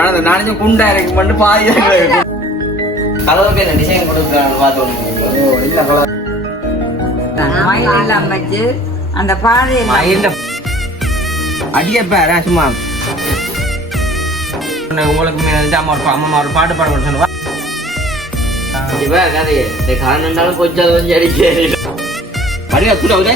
ஆனா அந்த நானே குண்டா இருக்கு மட்டும் பாதி கலவுக்கு என்ன டிசைன் கொடுக்குறாங்க பார்த்தோம் ஓ இல்ல கலவை மயில் வச்சு அந்த பாதை மயில அடிய பேர சும்மா. உங்களுக்கு அம்மா ஒரு அம்மா ஒரு பாட்டு பாட சொல்லுவா கதையே. இந்த காரணம் கொஞ்சம் கொஞ்சம் அடிக்க மரியா கூட ஒரு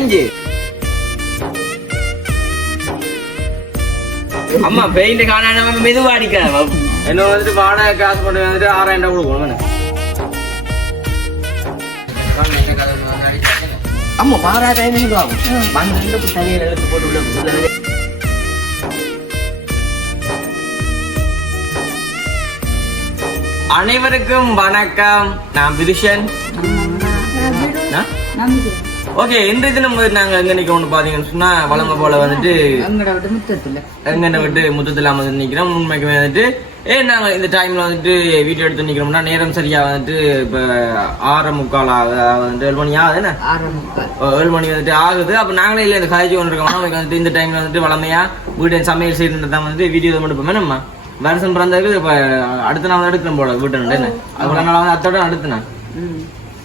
அம்மா பெயிண்ட் காணாம மெதுவா அடிக்காத என்ன வந்துட்டு வாடகை காசு போட்டு வந்துட்டு ஆறாயிரம் ரூபாய் கொடுக்கணும் அம்மா பாரா டைம் ஆகும் வந்து தனியில் எடுத்து போட்டு உள்ள அனைவருக்கும் வணக்கம். நான் விதுஷன். ஓகே இன்றைய தினம் வந்து நாங்க எங்க நிக்கிறோம்னு பாத்தீங்கன்னு சொன்னா வளமை போல வந்துட்டு எங்கட விட்டு முத்தத்துல எங்கன்னு விட்டு முத்தத்தில் வந்து நிக்கிறோம். உண்மைக்குமே வந்துட்டு ஏன் நாங்க இந்த டைம்ல வந்துட்டு வீடியோ எடுத்து நிக்கிறோம்னா நேரம் சரியா வந்துட்டு இப்ப ஆறு முக்கால் ஆகுது. வந்துட்டு ஏழு மணி ஆகுது என்ன? ஆறு முக்கால். ஏழு மணி வந்துட்டு ஆகுது. அப்ப நாங்களே இல்ல இந்த காய்ச்சி கொண்டு இருக்கோம் அவங்களுக்கு வந்துட்டு இந்த டைம்ல வந்துட்டு வளமையா வீட்டு சமையல் செய்யறது தான் வந்துட்டு வீடியோ மட்டும் எடுப்போமே நம்ம வருஷம் பிறந்ததுக்கு இப்ப அடுத்த நாள் எடுக்கிறோம் போல வீட்டு நாள் வந்து அத்தோட அடுத்த நாள்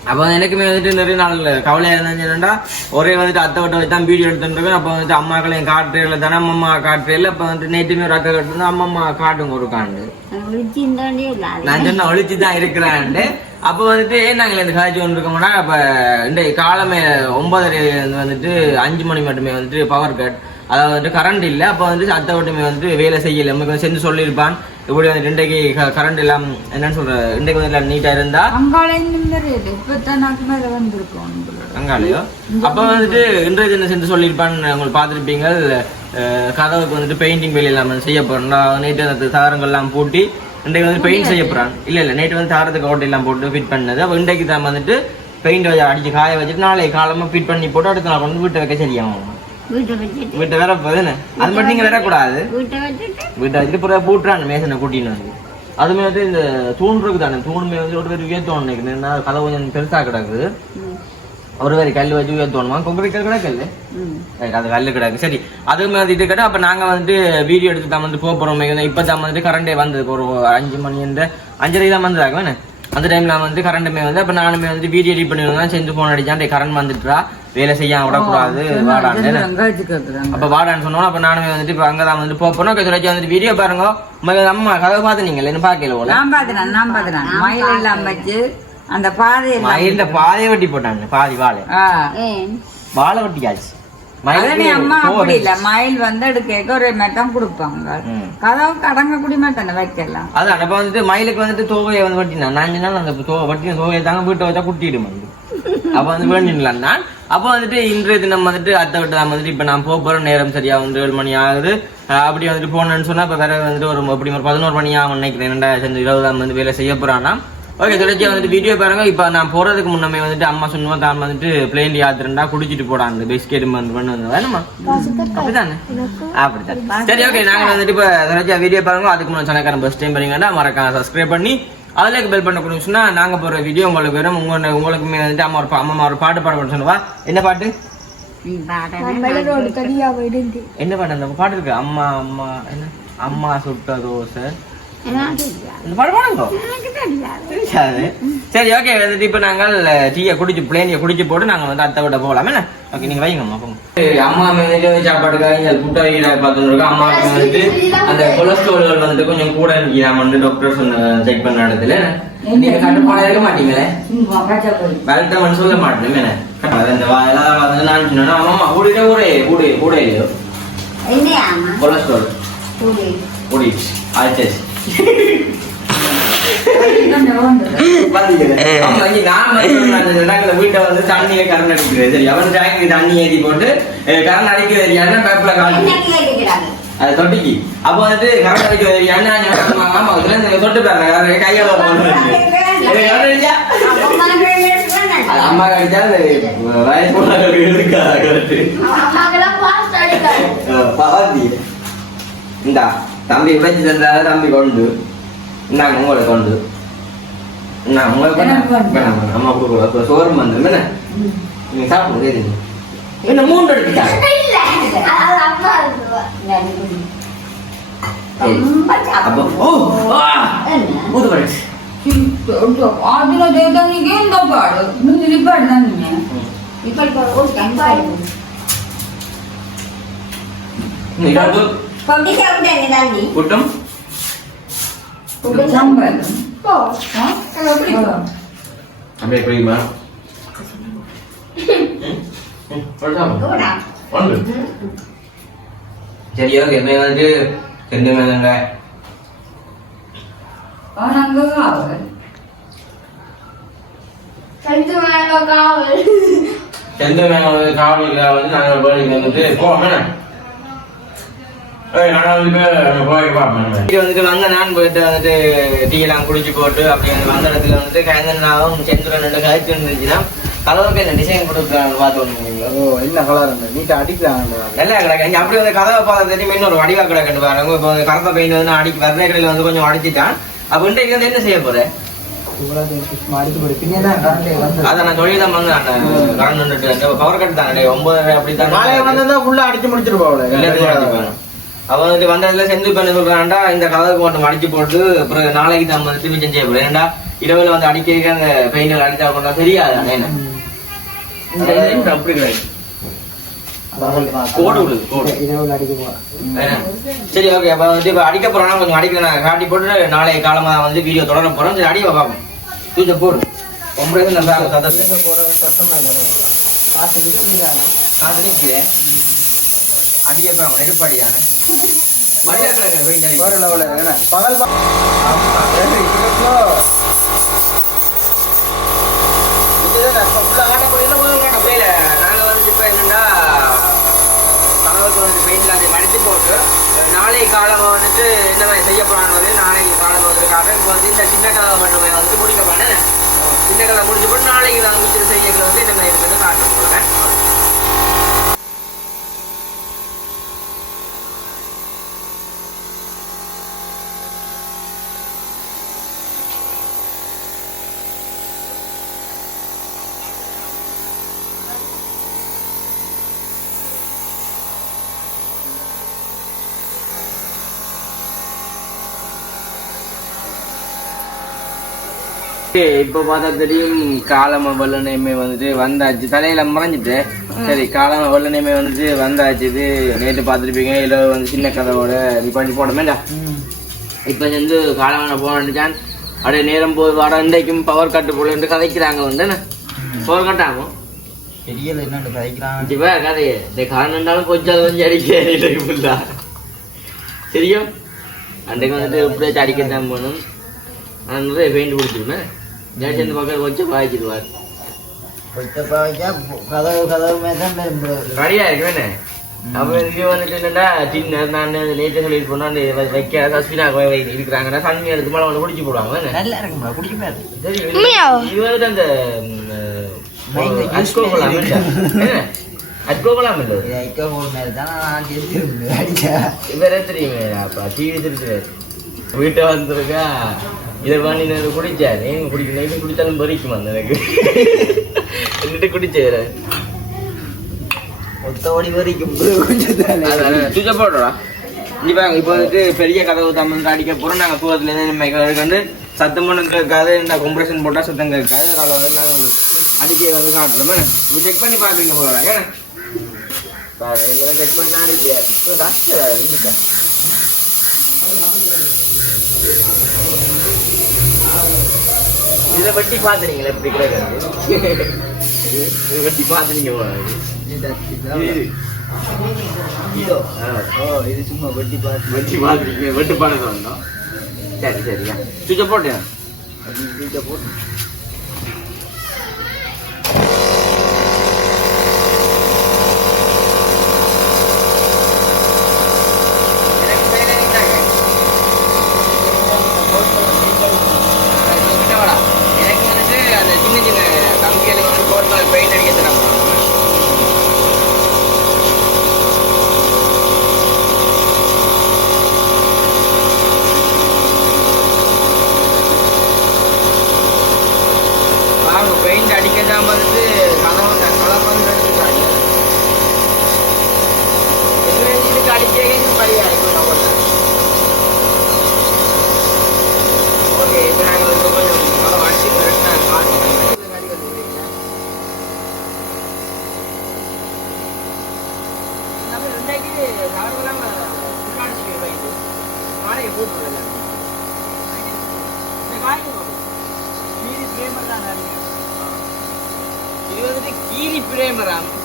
அப்போ எனக்குமே வந்துட்டு நிறைய நாள் கவலையா இருந்துச்சுன்னா ஒரே வந்துட்டு அத்தை வட்ட வச்சு தான் வீடியோ எடுத்துருக்கேன் அப்போ வந்துட்டு அம்மாக்களையும் காட்டுறேன் தானே அம்மா காட்டுறேன் அப்போ வந்துட்டு நேற்றுமே ஒரு அக்கா கட்டுனா அம்மா அம்மா காட்டுங்க ஒரு காண்டு நான் சொன்ன ஒழிச்சு தான் இருக்கிறான்ட்டு அப்போ வந்துட்டு நாங்கள் இந்த காய்ச்சி கொண்டு இருக்கோம்னா அப்போ இந்த காலமே ஒன்பதரை வந்துட்டு அஞ்சு மணி மட்டுமே வந்துட்டு பவர் கட் அதாவது வந்துட்டு கரண்ட் இல்லை அப்போ வந்துட்டு அத்தை மட்டுமே வந்துட்டு வேலை செய்யலை. நமக்கு செஞ்சு சொல்லியிருப்பான். இப்படி வந்துட்டு இன்றைக்கு கரண்ட் எல்லாம் என்னன்னு சொல்ற இன்றைக்கு வந்து எல்லாம் நீட்டாக இருந்தா. அங்காலையோ அப்ப வந்துட்டு இன்றைய தினம் சென்று சொல்லியிருப்பான்னு உங்களுக்கு பார்த்துருப்பீங்க கதவுக்கு வந்துட்டு பெயிண்டிங் வேலை இல்லாமல் செய்ய போறோம் நேற்று அந்த தாரங்கள் எல்லாம் பூட்டி இன்றைக்கு வந்து பெயிண்ட் செய்ய போறான். இல்ல இல்ல நேற்று வந்து தாரத்துக்கு ஓட்டை எல்லாம் போட்டு ஃபிட் பண்ணது. அப்ப இன்றைக்கு தான் வந்துட்டு பெயிண்ட் அடிச்சு காய வச்சுட்டு நாளை காலமா ஃபிட் பண்ணி போட்டு அடுத்த நாள் கொண்டு வீட்டை வைக்க சரியாகும். வீட்டை வேற போதுன்னு அது மட்டும் நீங்க வரக்கூடாது வீட்டை வச்சுட்டு. பிறகு பூட்டுறான் மேசனை கூட்டின்னு வந்து. அதுமே வந்து இந்த தூண் இருக்கு தானே தூணுமே வந்து ஒரு பேர் உயர்த்தோன்னு நினைக்கிறேன். கதவு கொஞ்சம் பெருசா கிடக்குது ஒரு வேறு கல் வச்சு உயர்த்தோணுமா கொங்கரை கல் கிடக்கல அது கல்லு கிடக்கு. சரி அது மாதிரி இது கிட்ட அப்ப நாங்க வந்து வீடியோ எடுத்து தான் வந்து போக போறோம். இப்ப தான் வந்து கரண்டே வந்தது. ஒரு அஞ்சு மணி இந்த அஞ்சரை தான் வந்ததாங்க என்ன? அந்த டைம்ல வந்து கரண்டுமே வந்து அப்ப நானுமே வந்து வீடியோ எடிட் பண்ணி செஞ்சு போன் அடிச்சான். கரண்ட் வந்துட்டுறா வேலை செய்யாம விடக்கூடாது வாடான்னு அப்ப வாடான்னு சொன்னோம் அப்ப நானுமே வந்துட்டு இப்ப அங்கதான் வந்து போக போறோம் சொல்லி வந்துட்டு வீடியோ பாருங்க. உங்க அம்மா கதை பார்த்து நீங்க என்ன பாக்கல போல? நான் பாத்துறேன் நான் பாத்துறேன் மயில் எல்லாம் வச்சு அந்த பாதை எல்லாம் மயில பாதையை வெட்டி போட்டாங்க பாதி வாழை. வாழை வெட்டியாச்சு. அம்மா மயிலுக்கு அப்படி இல்ல. மயில் வந்து எடுக்க ஒரே மேட்டம் கொடுப்பாங்க. கதவு கடங்க குடி மேட்டான வைக்கலாம். அதான் அப்ப வந்துட்டு மயிலுக்கு வந்துட்டு தோகையை வந்து வட்டினா நான் சொன்னாலும் அந்த தோ வட்டின தோகையை தாங்க வீட்டை வச்சா குட்டிடும் வந்து. அப்ப வந்து வேண்டிடலாம் நான். அப்ப வந்துட்டு இன்றைய தினம் வந்துட்டு அத்தை விட்டு தான் வந்துட்டு இப்ப நான் போக போற நேரம் சரியா வந்து ஏழு மணி ஆகுது. அப்படி வந்துட்டு போனேன்னு சொன்னா இப்ப வேற வந்துட்டு ஒரு அப்படி ஒரு பதினோரு மணி ஆகும் நினைக்கிறேன். ரெண்டாயிரத்தி இருபதாம் வந்து வேலை செய்ய போறானா ஓகே தொடர்ச்சியா வந்துட்டு வீடியோ பாருங்க. இப்ப நான் போறதுக்கு முன்னமே வந்துட்டு அம்மா சொன்னோம் தான் வந்துட்டு பிளேன் யாத்திரண்டா குடிச்சிட்டு போடாங்க பிஸ்கெட் வந்து பண்ணு. வந்து வேணுமா அப்படிதானே அப்படிதான் சரி ஓகே நாங்க வந்துட்டு இப்ப தொடர்ச்சியா வீடியோ பாருங்க. அதுக்கு முன்னாடி சொன்னக்காரன் பஸ் டைம் வரீங்கன்னா மறக்காம சப்ஸ்கிரைப் பண்ணி அதுல பெல் பண்ண கொடுச்சுன்னா நாங்க போற வீடியோ உங்களுக்கு வரும். உங்க உங்களுக்குமே வந்துட்டு அம்மா ஒரு அம்மா ஒரு பாட்டு பாட சொன்னவா? என்ன பாட்டு? என்ன பாட்டு? அந்த பாட்டு இருக்கு. அம்மா அம்மா என்ன? அம்மா சுட்ட தோசை. சரி ஓகே வந்துட்டு இப்ப நாங்கள் டீயை குடிச்சு பிளேனியை குடிச்சு போட்டு நாங்க வந்து அத்தை விட போகலாம் என்ன? ஓகே நீங்க வைங்க அம்மா போங்க. அம்மா வந்துட்டு சாப்பாடுக்காக புட்டை வீட பார்த்துருக்கோம் அம்மாவுக்கு வந்துட்டு அந்த கொலஸ்ட்ரால்கள் வந்துட்டு கொஞ்சம் கூட நிற்கிறாம வந்து டாக்டர் சொன்ன செக் பண்ண இடத்துல நீங்க கட்டுப்பாடு இருக்க மாட்டீங்களே? வெல்டமன் சொல்ல மாட்டேன் என்ன? இந்த எல்லாம் வந்து நான் சொன்னேன்னா அம்மா கூடிட்டே ஊரே கூடு கூட இல்லையோ? கொலஸ்ட்ரால் கூடி. கூடிடுச்சு ஆச்சு வீட்டை வந்து தண்ணியை கரண்ட் அடிக்கிறது சரி அவன் டேங்க்கு தண்ணி ஏற்றி போட்டு கரண்ட் அடிக்கிறது தெரியாதுன்னா பேப்பர்ல காட்டு அது தொட்டிக்கு அப்ப வந்துட்டு கரண்ட் அடிக்கிறது ஆமா அதுல தொட்டு பாருங்க கையால அப்பா அம்மா கடிச்சா அது வயசு பொண்ணு இருக்கா கரெக்ட் இந்தா தம்பி உடைச்சு தந்தால தம்பி கொண்டு. இந்தாங்க உங்களை கொண்டு. நான் உங்களுக்கு. வேணாம். அம்மா கொடுக்குறோம் சோறு வந்துடும் என்ன? நீங்க சாப்பிடுங்க தெரியுது என்ன மூன்று எடுத்துட்டா? இல்ல. அது அம்மா இருக்குவா. இந்த அடி குடி. ரொம்ப அப்போ. ஓ ஆ. என்ன? ஊத்து பாரு அதுல தேவதானிக்கு இந்த பாடு. முந்திரி பாடு தானே இப்ப இப்ப ஒரு கண்பாடு. இதாது கொட்டி சாப்பிட்டேன் நீ தாண்டி. கூட்டம் சாம்பார் போ. நம்ம எப்படி போ? அப்படியே போய்மா போடா. சரி ஓகே இப்போ வந்து ரெண்டு மேலங்க நாங்க காவல் கழுத்து மேல காவல். ரெண்டு மேல காவலில் வந்து நாங்கள் வந்துட்டு போவோம் என்ன ஏய், நான் வந்து போய் பார்ப்பேன் இது வந்துட்டு வந்த நான் போயிட்டு வந்துட்டு டீ எல்லாம் குடிச்சு போட்டு அப்படி வந்து வந்த இடத்துல வந்துட்டு கயந்தனாவும் செந்துரன் ரெண்டு கழிச்சு இருந்துச்சுன்னா கதவுக்கு என்ன? டிசைன் கொடுக்குறாங்க பார்த்து ஓ என்ன கலர் அந்த நீட்டா அடிக்கிறாங்க நல்லா கிடக்கு. இங்க அப்படி வந்து கதவை பார்த்து தெரியுமா இன்னொரு வடிவா கிடக்கு பாருங்க இப்போ வந்து கரப்பை பெயிண்ட் வந்து அடிக்க வரத கடையில் வந்து கொஞ்சம் அடிச்சிட்டான். அப்போ இன்றைக்கு வந்து என்ன செய்ய வந்து வந்து. வந்துட்டு பவர் கட் தானே ஒன்பது அப்படி தான் காலையில வந்ததா ஃபுல்லா அடிச்சு போகல போயிடும். அவன் வந்துட்டு வந்ததுல செஞ்சு பண்ண சொல்றான்டா இந்த கதவுக்கு மட்டும் அடிச்சு போட்டு அப்புறம் நாளைக்கு தான் வந்து திரும்பி செஞ்சு போறேன். ஏன்டா இரவுல வந்து அடிக்க அந்த பெயிண்ட் அடிச்சா கொண்டா தெரியாது என்ன? அப்படி கிடையாது. சரி ஓகே அப்ப வந்து இப்ப அடிக்க போறோம்னா கொஞ்சம் அடிக்க நான் காட்டி போட்டு நாளைய காலமா வந்து வீடியோ தொடர போறோம். சரி அடிக்க பார்ப்போம். தூச்ச போடு. ஒன்பது நல்லா சதத்தை போட சத்தமா இல்லை காசு போறோம் நெருப்படியான மடியா கிடக்கு பெயிண்ட் அடிக்க வேற லெவல என்ன பகல் கிலோ இதுதான் இப்ப என்னன்னா, கணவருக்கு வந்து அதை மடிச்சு போட்டு, நாளை காலம் வந்துட்டு என்ன மாதிரி செய்ய போறான்னு நாளைக்கு காலம் வந்து காட்டுறேன். இப்ப வந்து இந்த சின்ன கதவை மட்டுமே வந்து முடிக்க போறேன். சின்ன கதவை முடிச்சு போட்டு நாளைக்கு நான் முடிச்சு செய்யறது வந்து என்ன மாதிரி இருக்குன்னு காட்ட இப்ப பார்த்தா தெரியும் காலம வல்லனையுமே வந்துட்டு வந்தாச்சு. தலையில மறைஞ்சிட்டு. சரி காலம வல்லனையுமே வந்துட்டு வந்தாச்சு. இது நேற்று பார்த்துருப்பீங்க இல்ல வந்து சின்ன கதவோட நீ பண்ணி போடமேடா இப்ப வந்து காலமான போனான் அப்படியே நேரம் போய் வர இன்றைக்கும் பவர் கட்டு போல கதைக்கிறாங்க வந்து பவர் கட் ஆகும் தெரியல என்னன்னு கதைக்கிறான் கண்டிப்பா கதையே. இந்த காரணம்னாலும் கொஞ்சம் கொஞ்சம் அடிக்க ஃபுல்லா தெரியும்? அன்றைக்கு வந்துட்டு இப்படியே அடிக்க தான் போகணும் நான் நிறைய பெயிண்ட் கொடுத்துருவேன் ஜாச்சி அந்த பக்கம் கொஞ்சம் பாய்ச்சிடுவார் கதவு கதவுமே தான் ரெடியா இருக்குவேனே அப்ப இங்க வந்துட்டு என்னடா சின்ன நான் போனா அந்த வை- வைக்க சஸ்பினா இருக்கிறாங்கன்னா தண்ணி எடுத்து மேலே வந்து குடிச்சு போடுவாங்க? நல்லா இருக்குமா இது- வந்துட்டு அந்த அட்கோ கொலாம் இல்ல? கொலாம் மாதிரி தான் நான் இவரே தெரியுமே அப்பா டிவி தெரிஞ்சுவாரு வீட்டை வந்திருக்கா. இதை வாங்கி வாங்கினது குடிச்சேன். ஏன் குடிக்கணும் இது குடித்தாலும் பறிக்குமா எனக்கு? என்னட்டு குடிச்சேன் ஒத்தோடி வரைக்கும் சுவிட்ச போடுறா இப்போ இப்போ வந்துட்டு பெரிய கதவு தமிழ் அடிக்க போகிறோம் நாங்கள் தூரத்துலேருந்து நம்ம வந்து சத்தம் ஒன்றும் கேட்காது நான் கம்ப்ரெஷன் போட்டால் சத்தம் கேட்காது. அதனால் வந்து நாங்கள் அடிக்க வந்து காட்டுறோமே. இப்போ செக் பண்ணி பார்க்குறீங்க போகிறாங்க செக் பண்ணி தான் அடிக்கிறேன். கஷ்டம் இதை வெட்டி பார்த்துறீங்களா எப்படி கிடக்கு இதை வெட்டி பார்த்துறீங்க இதோ. ஓ இது சும்மா வெட்டி பார்த்து. வெட்டி பார்த்துருக்கீங்க வெட்டு பண்ண வந்தோம் சரி சரியா சுவிட்ச போட்டேன் போட்டு. Around.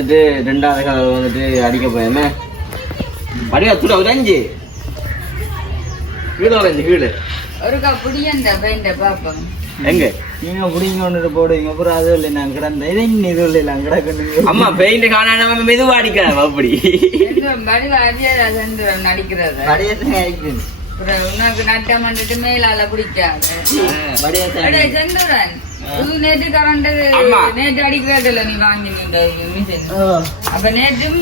வந்துட்டு ரெண்டாவது கலர் வந்துட்டு அடிக்க போயமே. அடிக்க துட ஒரு அஞ்சு. கீழே ஒரு அஞ்சு கீழே. ஒரு கப்புடி அந்த பெயிண்ட பாப்போம் எங்க? நீங்க புடிங்க ஒன்று போடுவீங்க அப்புறம் அது இல்லை நான் கிடந்த. இதை இன்னும் இது இல்லை நான் கிடக்கணும். அம்மா பெயிண்ட் காணாம மெதுவா அடிக்கலாம் அப்படி நடிக்கிறது உனக்கு நட்டம் வந்துட்டு மேலால பிடிக்காது. செந்துரன். நேற்று கரண்ட். நேற்று அடிக்கிறதில்ல நீ வாங்கி இந்த மிஷின் அப்ப நேற்றும்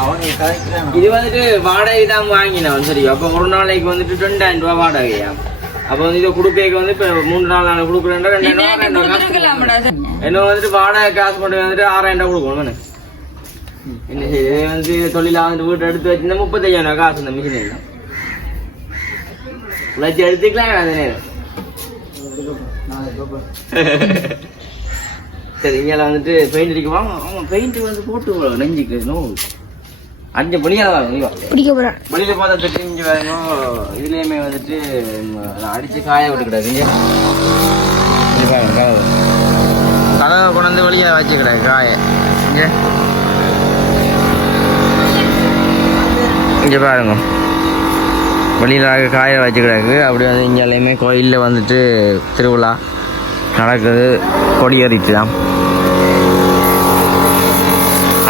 அவங்க கரெக்டான இது வந்துட்டு வாடகை தான் வாங்கினோம் சரி. அப்போ ஒரு நாளைக்கு வந்துட்டு ரெண்டாயிரம் ரூபாய் வாடகையா? அப்போ வந்து இதை கொடுப்பேக்கு வந்து இப்போ மூணு நாள் நாள் கொடுக்குறேன் ரெண்டாயிரம் கொடுத்துருக்கலாம்டா. என்ன வந்துட்டு வாடகை காசு மட்டும் வந்துட்டு ஆறாயிரம் ரூபாய் கொடுக்கணும் என்ன? செய்யுது இது? வந்து தொழிலா வந்து வீட்டை எடுத்து வச்சிருந்தா முப்பத்தையாயிரம் ரூபாய் காசு இந்த மிஷின் எல்லாம் வச்சு எடுத்துக்கலாம் அந்த நேரம் சரி இங்கே வந்துட்டு பெயிண்ட் அடிக்க வாங்க ஆமாம் பெயிண்ட் வந்து போட்டு நெஞ்சுக்கு நோ அஞ்சு மணியாக தான் நீ வா. பிடிக்க போறேன் வெளியில பார்த்தா தெரிஞ்சு பாருங்க இதுலயுமே வந்துட்டு அடிச்சு காய விட்டுக்கிடாது கதவை கொண்டு வந்து வெளியே வச்சுக்கிடாது காய. இங்க. இங்க பாருங்க. வெளியில காய வச்சுக்கிடாது அப்படி வந்து இங்கேயுமே கோயிலில் வந்துட்டு திருவிழா நடக்குது. கொடியேறிட்டு தான்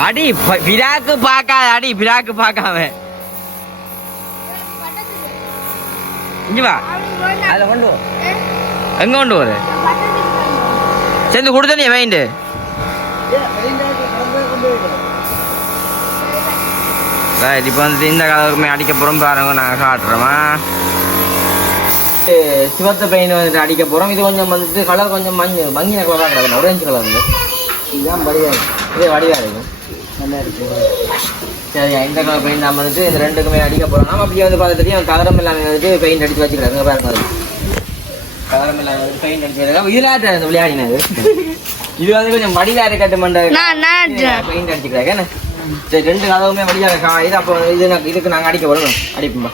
அடி பிராக்கு பார்க்காத அடி பிராக்கு பார்க்காம. இங்க வா. அதுல கொண்டு வா எங்க கொண்டு வர சேர்ந்து கொடுத்த நீ வேண்டு இப்போ வந்து இந்த கலருக்குமே அடிக்க போகிறோம் பாருங்க நாங்கள் காட்டுறோமா? சிவத்த பெயின் வந்துட்டு அடிக்க போகிறோம் இது கொஞ்சம் வந்துட்டு கலர் கொஞ்சம் மஞ்சள் மங்கின கலராக கிடக்கணும் ஒரேஞ்சு கலர் வந்து இதுதான் வடிவாக இதே வடிவாக இருக்கும் நல்லா இருக்கு. சரி இந்த கலர் பெயிண்ட் நம்ம வந்துட்டு இந்த ரெண்டுக்குமே அடிக்க போறோம். நம்ம அப்படியே வந்து பார்த்து தெரியும். கலரம் இல்லாம வந்துட்டு பெயிண்ட் அடிச்சு வச்சுக்கிறாங்க. பாருங்க. கலரம் இல்லாம வந்து பெயிண்ட் அடிச்சு வச்சிருக்காங்க இதுல இந்த விளையாடினது? இது வந்து கொஞ்சம் வடிவாக கட்டு மண்ட நான் நான் பெயிண்ட் அடிச்சுக்கிறாங்க. என்ன? சரி ரெண்டு கதவுமே வடிவாக இது அப்போ இது இதுக்கு நாங்கள் அடிக்க போறோம். அடிப்போம்பா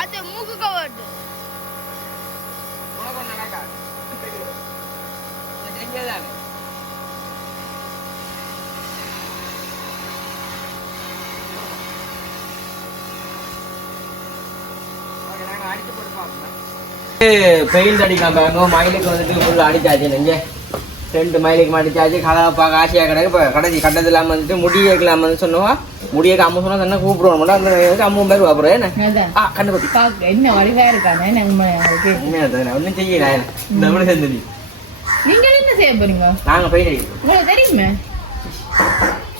அது மூக்கு கவர்டு பெயிண்ட் அடிக்கலாம் பாருங்க. மயிலுக்கு வந்துட்டு ஃபுல்லாக அடிச்சாச்சு நெஞ்ச. ரெண்டு மயிலுக்கு அடிச்சாச்சு. கலவை பார்க்க ஆசையாக கிடக்கு. இப்போ கடைசி கட்டது இல்லாமல் வந்துட்டு முடியக்கலாம் வந்து சொன்னவா முடியக்கு அம்மா சொன்னா என்ன கூப்பிடுவோம்? மட்டும் அம்மா பேர் வாப்புறேன் பாக்க என்ன? வடிவா இருக்கானே நம்ம? ஒண்ணும் செய்யல. இந்த விட சேர்ந்தது நீங்க என்ன செய்ய போறீங்க? நாங்க அடிக்கிறோம் உங்களுக்கு தெரியுமே?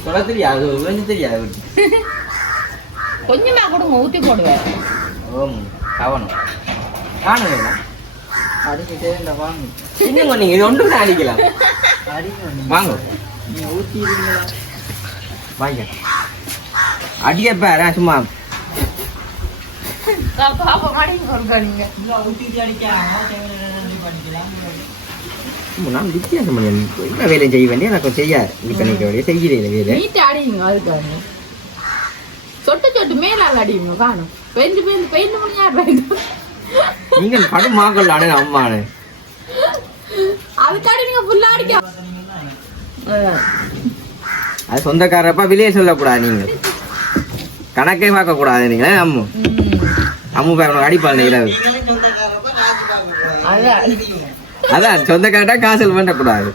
சொல்ல தெரியாது விளைஞ்சு தெரியாது. கொஞ்சமா கொடுங்க ஊத்தி போடுவேன். ஓம் கவனம். காணுங்க அடிக்கிட்டே இல்லை வாங்க. இன்னும் நீங்க இது ஒன்று அடிக்கலாம். வாங்க. நீ ஊற்றி இருக்கீங்களா வாங்க அடியப்ப சும்மா. நான் வித்தியாசம் பண்ணி என்ன வேலை செய்ய வேண்டிய எனக்கு வேண்டிய செய்கிறேன் வேலை. அடிங்க அதுக்காக. சொட்டு சொட்டு மேலால் அடிங்க காணும். பெஞ்சு பெஞ்சு பெயிண்ட் பண்ணி யார் பெயிண்ட் நீங்கள் கடும் மாக்கள் அணு அம்மானு. அதுக்காடி நீங்க ஃபுல்லா அடிக்க அது சொந்தக்காரப்ப வெளியே சொல்லக்கூடாது நீங்க. கணக்கே பார்க்க கூடாது நீங்க அம்மு அம்மு பேர் அடிப்பாள் இரவு. அதான். சொந்தக்காரட்டா காசல் பண்ணக்கூடாது.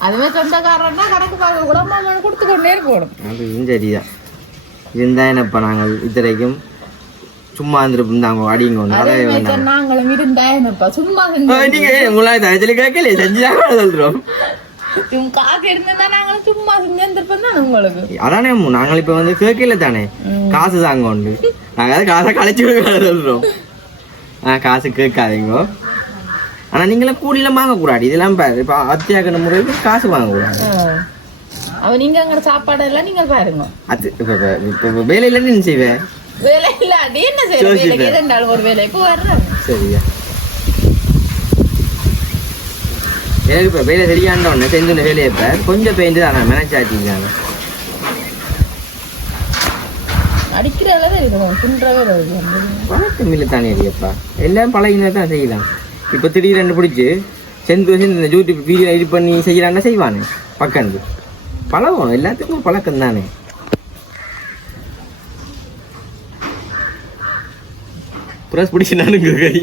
அதுவே சொந்தக்காரன்னா கணக்கு பார்க்க கூட மாமா கொடுத்து கொண்டே இருக்கணும். அது சரிதான் இருந்தா என்னப்பா நாங்கள் இத்தனைக்கும் சும்மா இருந்திருப்போம் தாங்க அடிங்க நாங்களும் இருந்தா என்னப்பா? சும்மா ஆ, நீங்க உங்களா தயத்துல கேட்கல செஞ்சுதான் சொல்றோம். காசு இருந்தா நாங்களும் சும்மா செஞ்சிருப்போம் தான் உங்களுக்கு அதானே நாங்கள் இப்ப வந்து கேட்கல தானே காசு தாங்க உண்டு நாங்க அதை காசை கழிச்சு விட சொல்றோம் ஆ காசு கேட்காதீங்க ஆனா நீங்களாம் கூலிலாம் வாங்கக்கூடாது இதெல்லாம் பாரு இப்ப முறைக்கு காசு வாங்கக்கூடாது அவ நீங்க அங்க சாப்பாடு எல்லாம் நீங்க பாருங்க அது இப்ப இப்ப- இப்ப இப்ப வேலையில என்ன செய்வேன் வேலை இல்ல அது என்ன யோசிப்பேன். வேலைக்கு இரண்டாள் ஒரு வேலைக்கு வர்றேன் சரியா எனக்கு இப்ப வேலை சரியாண்ட உடனே செஞ்ச வேலையை இப்ப கொஞ்சம் பெயிண்ட் தான் மேனேஜ் அடிக்கிற அளவு இருக்கும் துன்ற வேலை இருக்கும் வழக்கம் இல்லை தானே இல்லையப்பா எல்லாம் பழகினா தான் செய்யலாம். இப்போ திடீர்னு பிடிச்சி செந்து இந்த யூடியூப் வீடியோ எடிட் பண்ணி செய்யறான்னா செய்வானே பக்கந்து. பழகும் எல்லாத்துக்கும் பழக்கம் தானே. ப்ரெஸ் பிடிச்சி நானுங்க கை.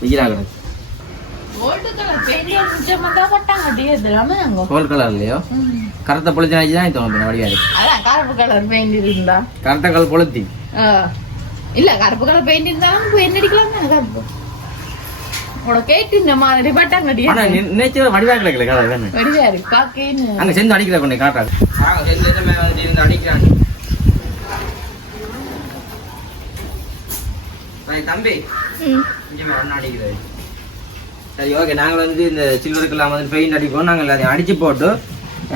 விஜயராக கோல்டு கலர் கலர் இல்லையோ கருத்த பொழுது நாச்சு தான் தோணும் வடிவா இருக்கு கருப்பு கலர் பெயிண்ட் இருந்தா கருத்த கல் பொழுத்தி ஆ. இல்ல கருப்பு கலர் பெயிண்ட் இருந்தாலும் பெயிண்ட் அடிக்கலாம் கருப்பு கலர் அங்க செந்து அடிக்கிற கொண்டே காட்டாது டேய் தம்பி இங்க மேல அடிக்கிறது சரி ஓகே நாங்கள் வந்து இந்த சில்வருக்கெல்லாம் வந்து பெயிண்ட் அடிப்போம். நாங்கள் எல்லாத்தையும் அடிச்சு போட்டு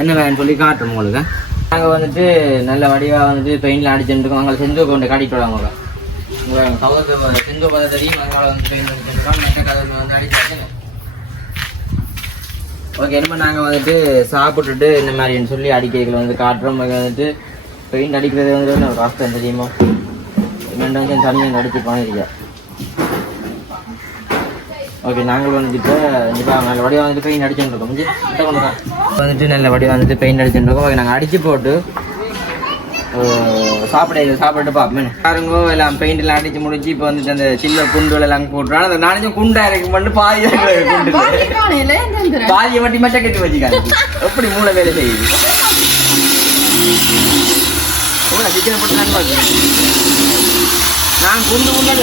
என்ன வேணும்னு சொல்லி காட்டுறோம் உங்களுக்கு. நாங்கள் வந்துட்டு நல்ல வடிவாக வந்துட்டு பெயிண்டில் அடிச்சுட்டு நாங்கள் செந்து செஞ்சு கொண்டு காட்டிட்டு வராங்க உங்களை கவுக்கு செஞ்சு தெரியும். அதனால் வந்து பெயிண்ட் அடிச்சுருக்கோம் மெட்ட கலர் வந்து அடிச்சு ஓகே என்ன நாங்கள் வந்துட்டு சாப்பிட்டுட்டு இந்த மாதிரின்னு சொல்லி அடிக்கைகள் வந்து காட்டுறோம். வந்துட்டு பெயிண்ட் அடிக்கிறது வந்து ஒரு கஷ்டம் தெரியுமா? ரெண்டு வந்து தனியாக அடிச்சு பண்ணிருக்கா ஓகே நாங்கள் வந்துட்டு இப்போ நல்ல வடிவம் வந்துட்டு பெயிண்ட் அடிச்சுட்டு இருக்கோம் கொண்டு வா. வந்துட்டு நல்ல வடிவம் வந்துட்டு பெயிண்ட் அடிச்சுட்டு இருக்கோம் ஓகே நாங்கள் அடிச்சு போட்டு சாப்பிட சாப்பிட்டு பார்ப்போம் பாருங்க எல்லாம் பெயிண்ட் எல்லாம் அடிச்சு முடிச்சு இப்போ வந்துட்டு அந்த சில்ல குண்டுகள் எல்லாம் போட்டுறான் அந்த நாளைக்கு குண்டா இறக்கும் பண்ணி பாதி குண்டு பாதியை மட்டும் மட்டும் கட்டி வச்சுக்காது எப்படி மூளை வேலை செய்யுது? சிக்கனை போட்டு. நான் குண்டு குண்டா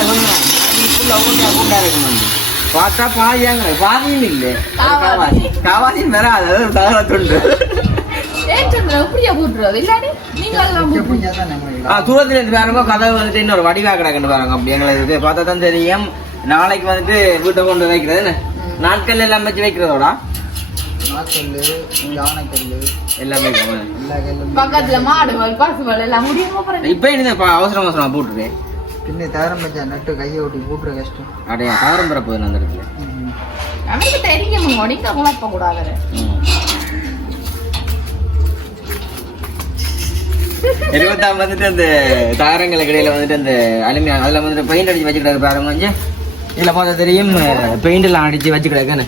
பார்த்தா பாதியாங்க பாதியும் இல்லை காவாசி காவாசியும் வராது அது ஒரு தகவல துண்டு ஏன் சந்திரன் இப்படியா போட்டுறது இல்லாடி நீங்க எல்லாம் போட்டு ஆ தூரத்துல இருந்து பாருங்க கதவு வந்துட்டு இன்னொரு வடிவா கிடக்குன்னு பாருங்க அப்படி எங்களுக்கு இது பார்த்தா தான் தெரியும் நாளைக்கு வந்துட்டு வீட்டை கொண்டு வைக்கிறது? நாட்கள் எல்லாம் வச்சு வைக்கிறதோட எல்லாமே பக்கத்துல மாடுகள் பசுகள் எல்லாம் முடியுமா இப்ப என்ன அவசரம் அவசரமா போட்டுருக்கேன் பின்ன தயாரம் வச்சா நட்டு கையை ஓட்டி கூட்டுற கஷ்டம். அடையா காரம் பரப்போகுது அந்த இடத்துல. அவனுக்கு தெரியும் நீங்க குழப்ப கூடாது இருபத்தாம் வந்துட்டு அந்த தாரங்களுக்கு இடையில வந்துட்டு அந்த அலுமினியம் அதுல வந்துட்டு பெயிண்ட் அடிச்சு வச்சுக்கிறாரு பாருங்க கொஞ்சம் இதுல பார்த்தா தெரியும் பெயிண்ட் எல்லாம் அடிச்சு வச்சுக்கிறாங்க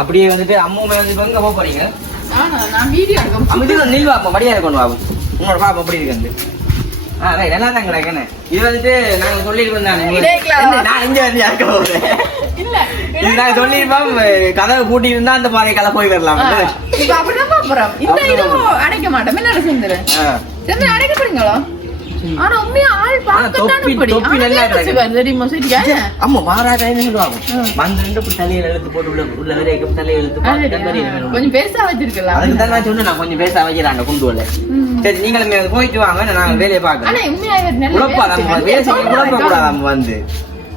அப்படியே வந்துட்டு அம்முமே வந்து இப்ப எங்க போக போறீங்க? நான் வீடியோ எடுக்க நீ வாப்பா மடியாதை கொண்டு வாப்பா உங்களோட பாப்பா எப்படி இருக்கு நல்லா தான் கிடக்குன்னு இது வந்துட்டு நாங்க சொல்லிட்டு இதேக்கலாம். நான் இங்க வந்து யாருக்க போறேன் நாங்க சொல்லிருப்போம் கதவை பூட்டி இருந்தா அந்த பாதை கலை போய் வரலாம் இப்ப அப்படிதான் பாப்புறோம் இந்த இது அடைக்க மாட்டோம். என்ன செஞ்சிரு செஞ்சு அடைக்க போறீங்களோ ஆனா உண்மையா ஆள் பார்க்கத்தான் தொப்பி- இப்படி தொப்பி ஆனா நல்லா வேலை கிடக்கு. செய்வாரு தெரியுமா? சரியா ஆமா மாறாதான்னு சொல்லுவாங்க. வந்து ரெண்டு இப்படி தலையில எழுத்து போட்டு உள்ள உள்ள வரைக்கும் தலையில எழுத்து போட்டு. கொஞ்சம் பெருசா வச்சிருக்கலாம். அதுக்கு தான் நான் சொன்னேன் நான் கொஞ்சம் பேச வைக்கிறாங்க குண்டுவல ம். சரி நீங்களும் போயிட்டு வாங்க நான் வேலையை ஆனா பார்க்கறேன் உண்மையா இவர் நல்ல குழப்பா நம்ம. கூடாது நம்ம வந்து.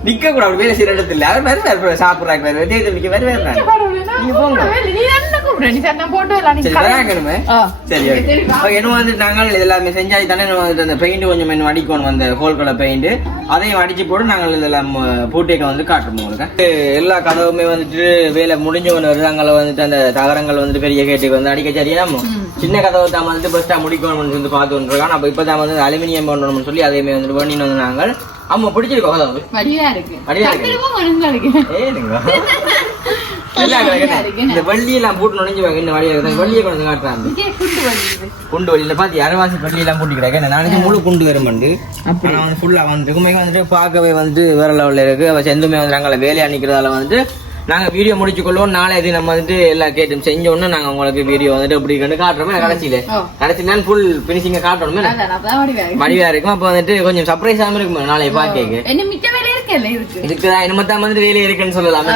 நிக்க கூடாது வேலை செய்யற இடத்துல. அது வேற வேற சாப்பிடுறாங்க வேற நிக்க வேற பாருங்க, நீங்க போங்க. நீ என்ன கூப்பிடுற நீ சரி நான் போட்டு நீ. சரி ஓகே. இன்னும் வந்து நாங்கள் இது எல்லாமே செஞ்சாச்சு தானே இன்னும் வந்துட்டு அந்த பெயிண்ட் கொஞ்சம் இன்னும் அடிக்கணும் அந்த ஹோல் கலர் பெயிண்ட் அதையும் அடிச்சு போட்டு நாங்கள் இதெல்லாம் பூட்டேக்க வந்து காட்டுறோம் உங்களுக்கு. எல்லா கதவுமே வந்துட்டு வேலை முடிஞ்சவன் வருதாங்கள வந்துட்டு அந்த தகரங்கள் வந்துட்டு பெரிய கேட்டுக்கு வந்து அடிக்க சரியா? சின்ன கதவை தான் வந்துட்டு பெஸ்ட்டாக முடிக்கணும்னு வந்து பார்த்து வந்துருக்கான் அப்போ இப்போ தான் வந்து அலுமினியம் பண்ணணும்னு சொல்லி அதையுமே வந்துட்டு பண்ணின்னு வந்து நாங்கள் அம்மா பிடிச்சிருக்கோம் கதவு. வலியா இருக்கு. வலியா இருக்கு. ஏனுங்க. இந்த வள்ளியெல்லாம் போட்டு நுழைஞ்சு வாங்க இந்த வழியை வள்ளியை கொண்டு வந்து காட்டுறாங்க. குண்டு வழியில பாத்தி அரவாசி பள்ளி எல்லாம் பூட்டி கிடக்கு நான் முழு குண்டு ஆனா வந்து ஃபுல்லா வந்து உண்மைக்கு வந்துட்டு பார்க்கவே வந்துட்டு வேற லெவல்ல இருக்கு. அவ செந்துமே வந்து நாங்கள வேலையை அணிக்கிறதால வந்து நாங்க வீடியோ முடிச்சு கொள்வோம் நாளை இது நம்ம வந்துட்டு எல்லா கேட்டும் செஞ்ச உடனே நாங்க உங்களுக்கு வீடியோ வந்துட்டு எப்படி கண்டு காட்டுறோமே. கடைசியில. கடைசியில ஃபுல் பினிஷிங்க காட்டணுமே. வடிவா இருக்கும். அப்ப வந்துட்டு கொஞ்சம் சர்ப்ரைஸாம இருக்கும். நாளைய பாக்கேக்கு. என்ன இதுக்குதான் இனிமே தான் வந்துட்டு வேலையை இருக்குன்னு சொல்லலாமே.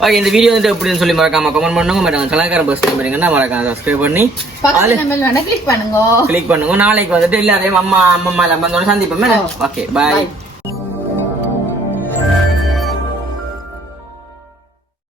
ஓகே இந்த வீடியோ வந்து எப்படின்னு சொல்லி மறக்காம கமெண்ட் பண்ணுங்க. மேடம் கலாக்கார பஸ் நம்பருங்கன்னா மறக்காம சப்ஸ்கிரைப் பண்ணி. கிளிக் பண்ணுங்க. கிளிக் பண்ணுங்க. நாளைக்கு வந்துட்டு எல்லாரையும் அம்மா அம்மா எல்லாம் சந்திப்போம். Okay bye.